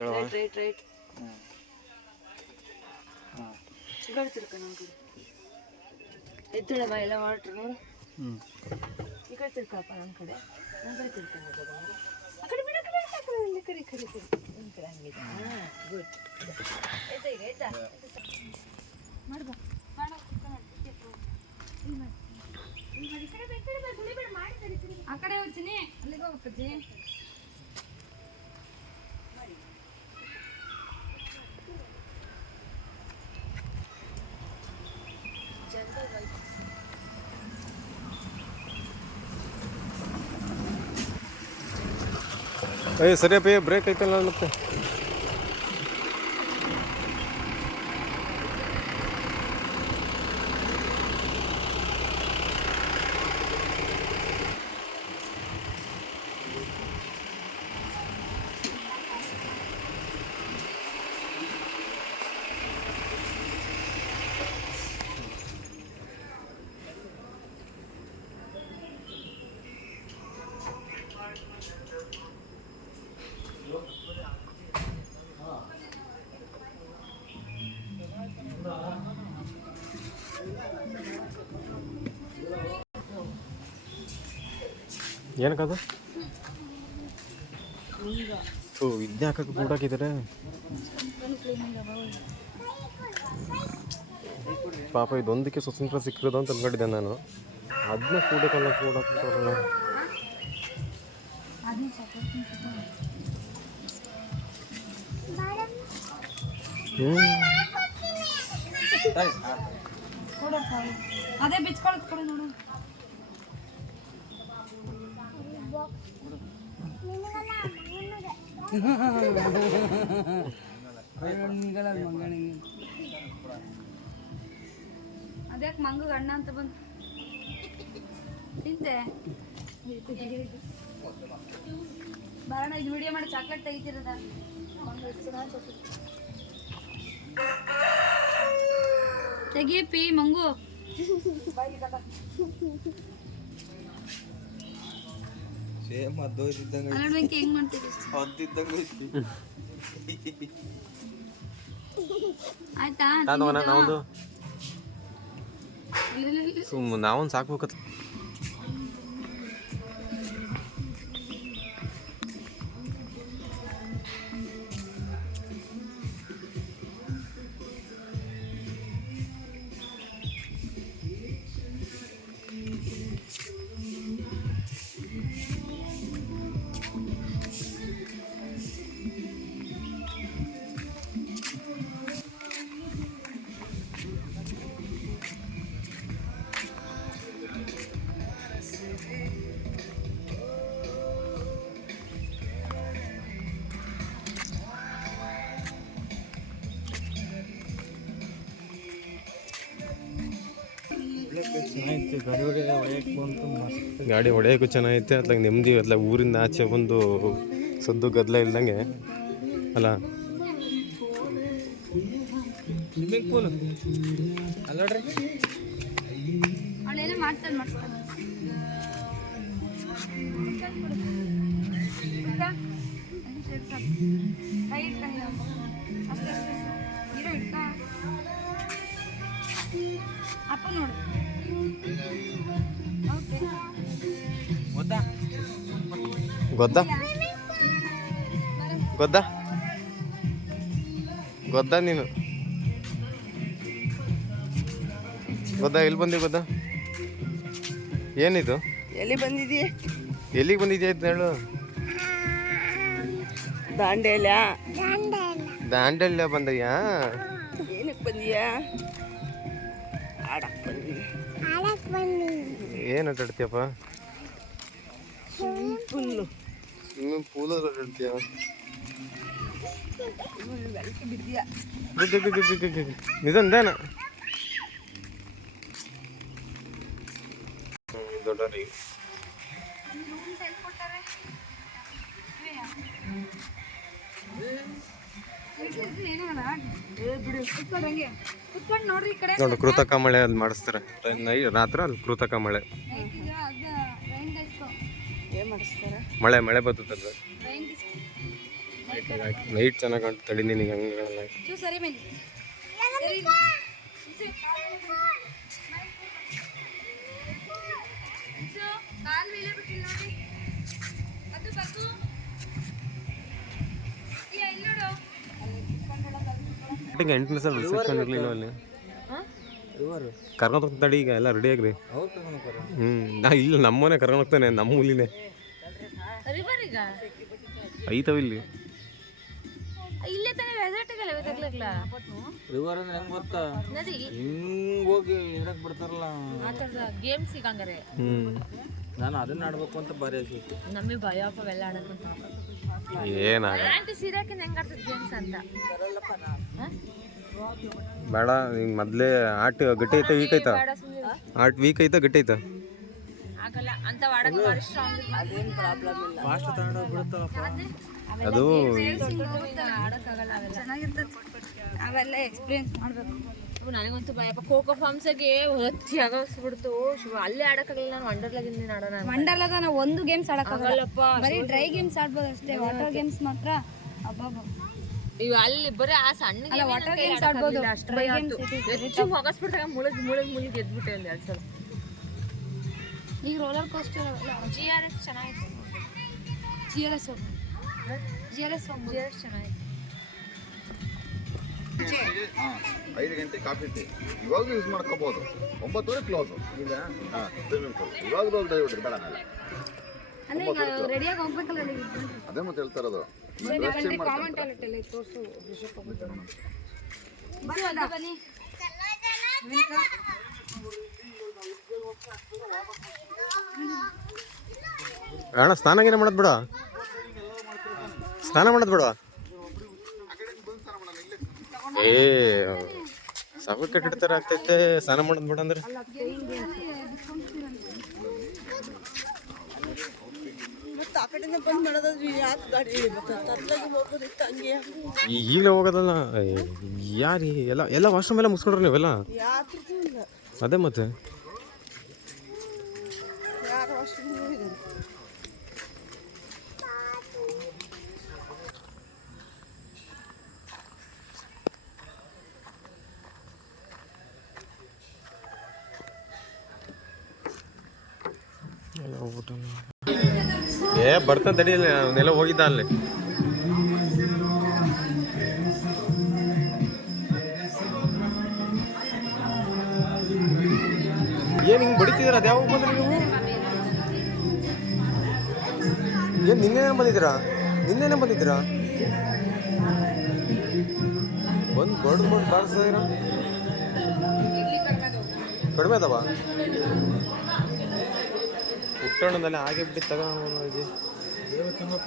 Right right right ಗಾಡಿ ತಿರ್ಕ ನಮ್ಮ ಕಡೆ ಎದ್ದಳಮ್ಮ ಎಲ್ಲ ವಾಟ್ರು ನೋಡು ಈ ಕಡೆ ತಿರ್ಕಪ್ಪ ನಮ್ಮ ಕಡೆ ತಿರ್ಕೊಂಡು ಆ ಕಡೆ ಬಿಡ ಕಡೆ ಕಡೆ ಹಂಗಿದೆ ಹಾಂ ಗುಡ್ ಆಯ್ತಾ ಈಗ ಆಯ್ತಾ ಮಾಡ್ಬಾ ಆ ಕಡೆ ಹೋಗ್ತೀನಿ ಅಲ್ಲಿಗೆ ಹೋಗ್ತಜ್ಜಿ ಸರಿಯಪ್ಪ ಬ್ರೇಕ್ ಐತಲ್ಲ ಮತ್ತೆ ಏನಕ್ಕದು ಇದನ್ನೇ ಹಾಕಕ್ಕೆ ಕೂಡ ಹಾಕಿದ್ದಾರೆ ಪಾಪ ಇದೊಂದಕ್ಕೆ ಸ್ವತಂತ್ರ ಸಿಕ್ಕಿರೋದು ಅಂತ ಅನ್ಕೊಂಡಿದ್ದೆ ನಾನು ಅದನ್ನೇ ಕೂಡಕ್ಕಲ್ಲ ಕೂಡಲ್ಲ ಅದೇ ಬಿಚ್ಕೊಳಕ್ ಕೊಡು ನೋಡು ಅದ್ಯಾಕೆ ಮಂಗ ಅಣ್ಣ ಅಂತ ಬಂದು ತಿಂತೆ ಬರೋಣ ಇದು ವಿಡಿಯೋ ಮಾಡಿ ಚಾಕ್ಲೇಟ್ ತೆಗಿತಿರದ ತೆಗಿಯಪ್ಪಿ ಮಂಗು ಹೆಂಗ್ ಮಾಡ್ತೀವಿ ಆಯ್ತಾ ನಾವೊಂದು ಸಾಕ್ಬೇಕತ್ತ ಗಾಡಿ ಹೊಡೆಯೋಕ್ಕೂ ಚೆನ್ನಾಗೈತೆ ಅತ್ಲಾಗ ನೆಮ್ಮದಿ ಅತ್ಲಾಗ ಊರಿಂದ ಆಚೆ ಒಂದು ಸದ್ದು ಗದ್ದಲ ಇಲ್ದಂಗೆ ಅಲ್ಲ ಸ್ವಿಮ್ಮಿಂಗ್ ಪೂಲ್ ಅಲ್ಲೋಡ್ರಿ ಅವಳೇನೋ ಮಾಡ್ತಾನೆ ಅಪ್ಪ ನೋಡು ಗೊತ್ತಾ ಗೊತ್ತಾ ಗೊತ್ತಾ ನೀನು ಗೊತ್ತಾ ಎಲ್ಲಿ ಬಂದಿ ಗೊತ್ತಾ ಏನಿದು ಎಲ್ಲಿಗೆ ಬಂದಿದ್ದೀಯ ಅಂತ ಹೇಳು ದಾಂಡೇಲ ಬಂದಯ್ಯಾ ಏನಕ್ಕೆ ಬಂದಿಯಾ ಆಡಕ್ಕೆ ಏನು ಆಟ ಆಡ್ತೀಯಪ್ಪ ಸ್ವಿಮ್ಮಿಂಗ್ ಪೂಲ್ ಆಡ್ತೀಯ ನಿಜಂದೇನ ದೊಡ್ಡ ನೋಡಿ ಕೃತಕ ಮಳೆ ಅಲ್ಲಿ ಮಾಡಿಸ್ತಾರೆ ರಾತ್ರಿ ಅಲ್ಲಿ ಕೃತಕ ಮಳೆ ಮಳೆ ಬರ್ತದಲ್ಲ ನೈಟ್ ಚೆನ್ನಾಗಿ ಕಾಣ್ತು ತಡಿ ನಿನಗೆ ಹಂಗಲ್ಲ. ಸರಿ ಮೇಲೆ ಎಂಟನೇ ಸಲ ರಿಸೆಪ್ಷನ್ ಇರಲಿಲ್ಲ ಅಲ್ಲಿ ಕರ್ಕೊಂಡು ಹೋಗ್ತಾ ತಡಿ ಈಗ ಎಲ್ಲ ರೆಡಿ ಆಗ್ರಿ. ನಾ ಇಲ್ಲ ನಮ್ಮನೆ ಕರ್ಕೊಂಡು ಹೋಗ್ತಾನೆ ನಮ್ಮ ಹುಲಿನೇ ಐತವ ಇಲ್ಲಿ ಇಲ್ಲೇ ತಾನೇ ರೆಸಾರ್ಟಿಗೆಲ್ಲ ತಗ್ಲಕ್ಲ ರಿವರ್ ಅಂದ್ರೆ ಹೆಂಗ್ ಗೊತ್ತಾ ನದಿ ಹಿಂಗ್ ಹೋಗಿ ಇರಕ್ ಬಿಡ್ತಾರಲ್ಲ ಆ ಥರದ ಗೇಮ್ಸ್ ಸಿಗಂಗಾರೆ. ನಾನು ಅದನ್ನ ಆಡ್ಬೇಕು ಅಂತ ಬಾರಿ ಆಸೆ. ನಮಗೆ ಭಯ ಅವೆಲ್ಲ ಆಡಕ್ಕಂತ ಏನಾಗ ಆಂಟಿ ಸೀರಾಕಿನ ಹೆಂಗ್ ಆಡ್ತದ ಗೇಮ್ಸ್ ಅಂತ ಬೇಡ ನಿಂಗೆ ಮೊದಲೇ ಆಟ ಗಟ್ಟಿ ಐತಾ ವೀಕ್ ಐತಾ? ಆಟ ವೀಕ್ ಐತಾ ಗಟ್ಟಿ ಐತಾ? ಆಗಲ್ಲ ಅಂತ ಆಡಕ್ಕೆ ಭಾರಿ ಸ್ಟ್ರಾಂಗ್ ಅದೇನು ಪ್ರಾಬ್ಲಮ್ ಇಲ್ಲ. ಫಾಸ್ಟ್ ತಗೊಂಡು ಬಿಡುತ್ತಲ್ಲಪ್ಪ ಅದು ಆಡಕ್ಕಾಗಲ್ಲ ಅವೆಲ್ಲ ಚೆನ್ನಾಗಿರ್ತದೆ ಅವೆಲ್ಲ ಎಕ್ಸ್ಪೀರಿಯನ್ಸ್ ಮಾಡಬೇಕು. ನನಗಂತೂ ಭಯಪ್ಪ ಖೋಖೋ ಫಾರ್ಮ್ಸಾಗೆ ಹೊತ್ತಿ ಆಗೋಸ್ಬಿಡ್ತು ಶಿವ. ಅಲ್ಲೇ ಆಡಕ್ಕಾಗಲ್ಲ. ನಾನು ವಂಡರ್ಲಾಗಿಂದ ಆಡೋಣ ವಂಡರ್ಲಾದ ನಾವು ಒಂದು ಗೇಮ್ಸ್ ಆಗಲ್ಲಪ್ಪ. ಬರೀ ಡ್ರೈ ಗೇಮ್ಸ್ ಆಡ್ಬೋದು ಅಷ್ಟೇ. ವಾಟರ್ ಗೇಮ್ಸ್ ಮಾತ್ರ ಅಬ್ಬಬ್ಬ. ಇವು ಅಲ್ಲಿ ಬರೀ ಆ ಸಣ್ಣ ವಾಟರ್ ಗೇಮ್ಸ್ ಆಡ್ಬೋದು. ಡ್ರೈ ಗೇಮ್ಸ್ ಹೆಚ್ಚು ಹೋಗಸ್ಬಿಡ್ತಾಗ ಮುಳುಗ್ ಗೆದ್ಬಿಟ್ಟೆ ಒಂದು 2 ಸಲ. ಈಗ ರೋಲರ್ ಕೋಸ್ಟರ್ ಅವೆಲ್ಲ GRS ಚೆನ್ನಾಗಿತ್ತು. GRS ಚೆನ್ನಾಗಿತ್ತು. 5 ಗಂಟೆ ಕಾಫಿ ಟೀ ಇವಾಗಲೂ ಯೂಸ್ ಮಾಡ್ಕೋಬಹುದು. 9:30 ಕ್ಲೋಸ್ ಈಗ ಸ್ವಿಮ್ಮಿಂಗ್ ಪೂಲ್ ಇವಾಗಲೂ ಹೋಗಿ ಡೈವಿಡ್ರಿ ಬೇಡ ಅಂದ್ರೆ ಈಗ ರೆಡಿಯಾಗಿ ಹೋಗ್ಬೇಕಲ್ಲ ನೀವು. ಅದೇ ಮತ್ತೆ ಹೇಳ್ತಾ ಇರೋದು. ಕಾಮನ್ ಟಾಯ್ಲೆಟ್ ಅಲ್ಲಿ ತೋರಿಸು ಬನ್ನಿ. ಅಣ್ಣ ಸ್ನಾನ ಮಾಡೋದು ಬೇಡ, ಸ್ನಾನ ಮಾಡೋದು ಬೇಡ. ಏ ಸಾಕು ಕಟ್ಟಿಡ್ತಾರೆ ಆಗ್ತೈತೆ ಸ್ನಾನ ಮಾಡೋದು ಬೇಡ ಅಂದ್ರೆ. ಈಗಲೇ ಹೋಗೋದಲ್ಲ ಯಾರು ಎಲ್ಲ ವಾಶ್ರೂಮ್ ಎಲ್ಲ ಮುಗಿಸ್ಕೊಂಡ್ರೆ ನೀವೆಲ್ಲ ಅದೇ ಮತ್ತೆ ಏ ಬರ್ತಾನೆ ತಡಿ. ಅವನ್ನೆಲ್ಲ ಹೋಗಿದ್ದ ಅಲ್ಲಿ. ಏನು ಹಿಂಗೆ ಬಡಿತಿದ್ದೀರ? ಅದು ಯಾವಾಗ ಬಂದ್ರಿ ನೀವು? ಏನು ನಿನ್ನೆನೇ ಬಂದಿದ್ದೀರಾ? ಬಂದು ಬಡ್ದು ಬಾರಿಸಿದ್ರ ಕಡಿಮೆ ಅದಾವ ಪುಟ್ಟಣ್ಣದಲ್ಲಿ ಹಾಗೆ ಬಿಟ್ಟು ತಗೊಂಡು